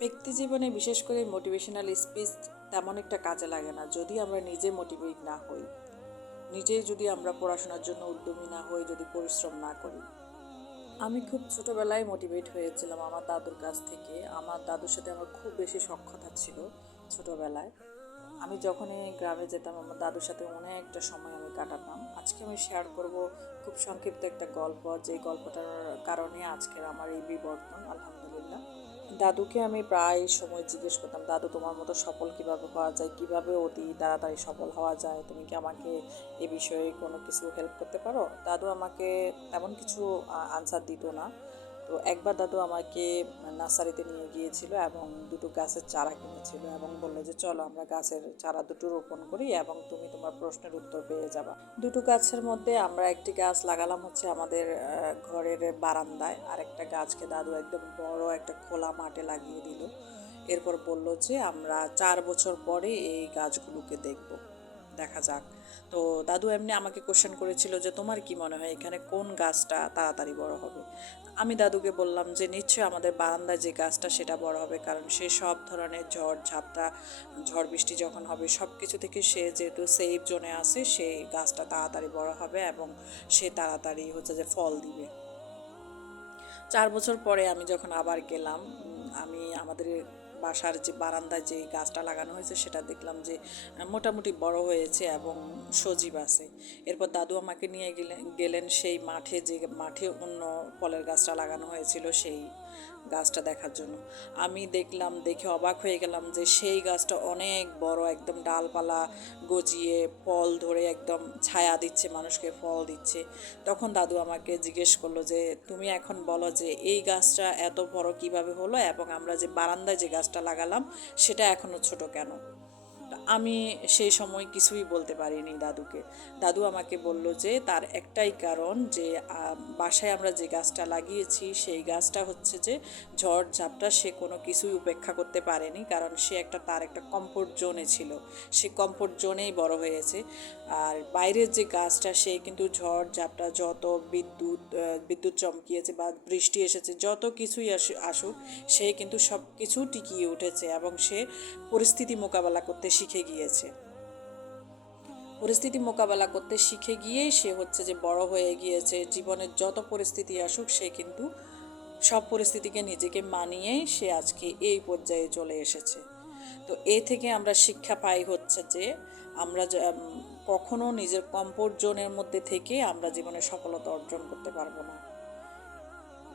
ব্যক্তি জীবনে বিশেষ করে মোটিভেশনাল স্পিচ তেমন একটা কাজে লাগে না যদি আমরা নিজে মোটিভেট না হই, নিজে যদি আমরা পড়াশোনার জন্য উদ্যমী না হই, যদি পরিশ্রম না করি। আমি খুব ছোটোবেলায় মোটিভেট হয়েছিলাম আমার দাদুর কাছ থেকে। আমার দাদুর সাথে আমার খুব বেশি সখ্যতা ছিল ছোটোবেলায়। আমি যখনই গ্রামে যেতাম আমার দাদুর সাথে অনেকটা সময় আমি কাটাতাম। আজকে আমি শেয়ার করব খুব সংক্ষিপ্ত একটা গল্প, যে গল্পটার কারণে আজকের আমার এই বিবর্তন, আলহামদুলিল্লাহ। দাদুকে আমি প্রায় সময় জিজ্ঞেস করতাম, দাদু তোমার মতো সফল কিভাবে হওয়া যায়, কিভাবে অতি তাড়াতাড়ি সফল হওয়া যায়, তুমি কি আমাকে এ বিষয়ে কোনো কিছু হেল্প করতে পারো? দাদু আমাকে তেমন কিছু আনসার দিত না। তো একবার দাদু আমাকে নার্সারিতে নিয়ে গিয়েছিল এবং দুটো গাছের চারা কিনেছিল এবং বললো যে চলো আমরা গাছের চারা দুটো রোপণ করি এবং তুমি তোমার প্রশ্নের উত্তর পেয়ে যাবা। দুটো গাছের মধ্যে আমরা একটি গাছ লাগালাম হচ্ছে আমাদের ঘরের বারান্দায়, আর একটা গাছকে দাদু একদম বড় একটা খোলা মাঠে লাগিয়ে দিল। এরপর বলল যে আমরা 4 বছর পরে এই গাছগুলোকে দেখব, দেখা যাক। তো দাদু এমনি আমাকে কোশ্চেন করেছিল যে তোমার কি মনে হয় এখানে কোন গাছটা তাড়াতাড়ি বড় হবে? আমি দাদুকে বললাম যে নিশ্চয়ই আমাদের বারান্দায় যে গাছটা সেটা বড় হবে, কারণ সে সব ধরনের ঝড় ঝাপটা, ঝড় বৃষ্টি যখন হবে সব কিছু থেকে সে যেহেতু সেফ জোনে আছে, সেই গাছটা তাড়াতাড়ি বড় হবে এবং সে তাড়াতাড়ি হচ্ছে যে ফল দিবে। 4 বছর পরে আমি যখন আবার গেলাম, আমি আমাদের বাসার যে বারান্দায় যে গাছটা লাগানো হয়েছে সেটা দেখলাম যে মোটামুটি বড় হয়েছে এবং সজীব আছে। এরপর দাদু আমাকে নিয়ে গেলেন সেই মাঠে, যে মাঠে অন্য ফলের গাছটা লাগানো হয়েছিল সেই গাছটা দেখার জন্য। আমি দেখলাম, দেখে অবাক হয়ে গেলাম যে সেই গাছটা অনেক বড়, একদম ডালপালা গজিয়ে ফল ধরে একদম ছায়া দিচ্ছে, মানুষকে ফল দিচ্ছে। তখন দাদু আমাকে জিজ্ঞেস করলো যে তুমি এখন বলো যে এই গাছটা এত বড় কিভাবে হলো এবং আমরা যে বারান্দায় যে গাছটা লাগালাম সেটা এখনো ছোট কেন? আমি সেই সময় কিছুই বলতে পারিনি দাদুকে। দাদু আমাকে বলল যে তার একটাই কারণ, যে বাসায় আমরা যে গাছটা লাগিয়েছি সেই গাছটা হচ্ছে যে ঝড় ঝাপটা সে কোনো কিছুই উপেক্ষা করতে পারেনি, কারণ সে তার একটা কমফোর্ট জোনে ছিল, সে কমফোর্ট জোনেই বড় হয়েছে। আর বাইরের যে গাছটা সে কিন্তু ঝড় ঝাপটা যত বিদ্যুৎ চমকিয়েছে বা বৃষ্টি এসেছে, যত কিছুই আসুক সে কিন্তু সব কিছু টিকিয়ে উঠেছে এবং সে পরিস্থিতি মোকাবেলা করতে শিখে গিয়েছে। পরিস্থিতি মোকাবেলা করতে শিখে গিয়েই সে হচ্ছে যে বড় হয়ে গিয়েছে। জীবনের যত পরিস্থিতি আসুক সে কিন্তু সব পরিস্থিতিকে নিজেকে মানিয়েই সে আজকে এই পর্যায়ে চলে এসেছে। তো এ থেকে আমরা শিক্ষা পাই হচ্ছে যে আমরা কখনো নিজের কমফোর্ট জোনের মধ্যে থেকে আমরা জীবনে সফলতা অর্জন করতে পারবো না।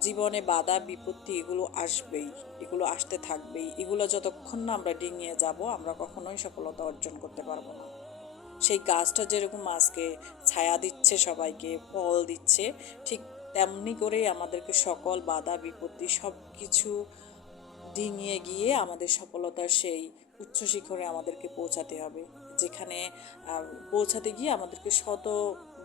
জীবনে বাধা বিপত্তি এগুলো আসবেই, এগুলো আসতে থাকবেই। এগুলো যতক্ষণ না আমরা ডিঙিয়ে যাব আমরা কখনোই সফলতা অর্জন করতে পারবো না। সেই গাছটা যেরকম আজকে ছায়া দিচ্ছে, সবাইকে ফল দিচ্ছে, ঠিক তেমনি করেই আমাদেরকে সকল বাধা বিপত্তি সব কিছু ডিঙিয়ে গিয়ে আমাদের সফলতার সেই উচ্চ শিখরে আমাদেরকে পৌঁছাতে হবে, যেখানে পৌঁছাতে গিয়ে আমাদেরকে শত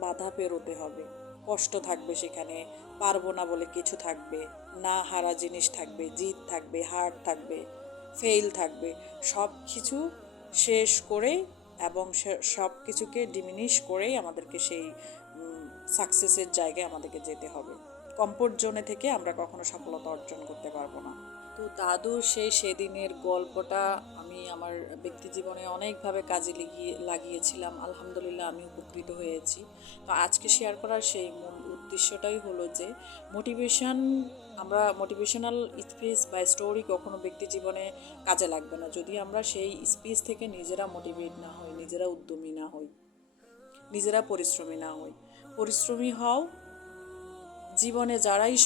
বাধা পেরোতে হবে। কষ্ট থাকবে সেখানে, পারবো না বলে কিছু থাকবে, না হারা জিনিস থাকবে, জিত থাকবে, হার থাকবে, ফেল থাকবে। সব কিছু শেষ করে এবং সব কিছুকে ডিমিনিশ করেই আমাদেরকে সেই সাকসেসের জায়গায় আমাদেরকে যেতে হবে। কমফোর্ট জোনে থেকে আমরা কখনো সফলতা অর্জন করতে পারবো না। তো দাদুর সেদিনের গল্পটা আমি আমার ব্যক্তি জীবনে অনেকভাবে কাজে লাগিয়েছিলাম, আলহামদুলিল্লাহ আমি উপকৃত হয়েছি। তো আজকে শেয়ার করার সেই মূল উদ্দেশ্যটাই হলো যে আমরা মোটিভেশনাল স্পিচ বা স্টোরি কখনো ব্যক্তি জীবনে কাজে লাগবে না যদি আমরা সেই স্পিচ থেকে নিজেরা মোটিভেট না হই, নিজেরা উদ্যমী না হই, নিজেরা পরিশ্রমী না হই। পরিশ্রমী হও। জীবনে যারাই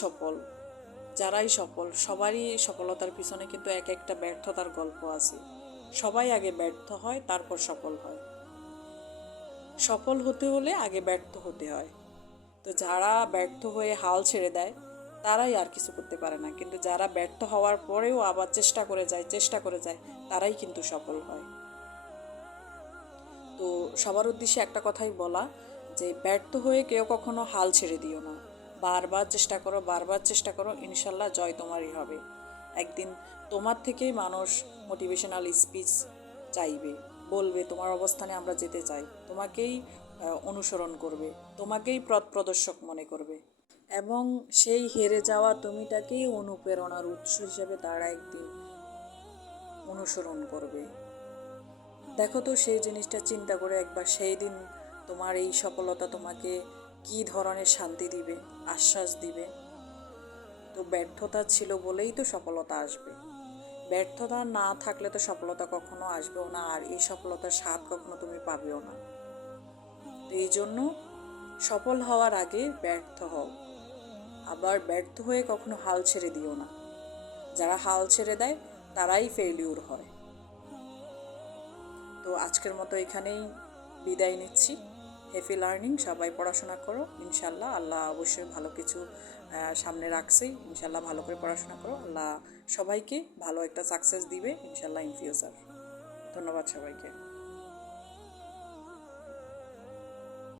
সফল সবারই সফলতার পিছনে কিন্তু এক একটা ব্যর্থতার গল্প আছে। সবাই আগে ব্যর্থ হয়, তারপর সফল হয়। সফল হতে হলে আগে ব্যর্থ হতে হয়। তো যারা ব্যর্থ হয়ে হাল ছেড়ে দেয় তারাই আর কিছু করতে পারে না, কিন্তু যারা ব্যর্থ হওয়ার পরেও আবার চেষ্টা করে যায় তারাই কিন্তু সফল হয়। তো সবার উদ্দেশ্যে একটা কথাই বলা, যে ব্যর্থ হয়ে কেউ কখনো হাল ছেড়ে দিও না। বারবার চেষ্টা করো, ইনশাল্লাহ জয় তোমারই হবে। একদিন তোমার থেকেই মানুষ মোটিভেশনাল স্পিচ চাইবে, বলবে তোমার অবস্থানে আমরা যেতে চাই, তোমাকেই অনুসরণ করবে, তোমাকেই পথ প্রদর্শক মনে করবে এবং সেই হেরে যাওয়া তুমিটাকেই অনুপ্রেরণার উৎস হিসেবে তারা একদিন অনুসরণ করবে। দেখো তো সেই জিনিসটা চিন্তা করে একবার, সেই দিন তোমার এই সফলতা তোমাকে কী ধরনের শান্তি দিবে, আশ্বাস দিবে। তো ব্যর্থতা ছিল বলেই তো সফলতা আসবে। ব্যর্থতা না থাকলে তো সফলতা কখনো আসবেও না, আর এই সফলতার স্বাদ কখনো তুমি পাবেও না। তো এই জন্য সফল হওয়ার আগে ব্যর্থ হও, আবার ব্যর্থ হয়ে কখনো হাল ছেড়ে দিও না। যারা হাল ছেড়ে দেয় তারাই ফেলিউর হয়। তো আজকের মতো এখানেই বিদায় নিচ্ছি। হ্যাপি লার্নিং, সবাই পড়াশোনা করো ইনশাল্লাহ। আল্লাহ অবশ্যই ভালো কিছু সামনে রাখছেই, ইনশাল্লাহ ভালো করে পড়াশোনা করো। আল্লাহ সবাইকে ভালো একটা সাকসেস দিবে ইনশাল্লাহ ইন ফিউচার। ধন্যবাদ সবাইকে।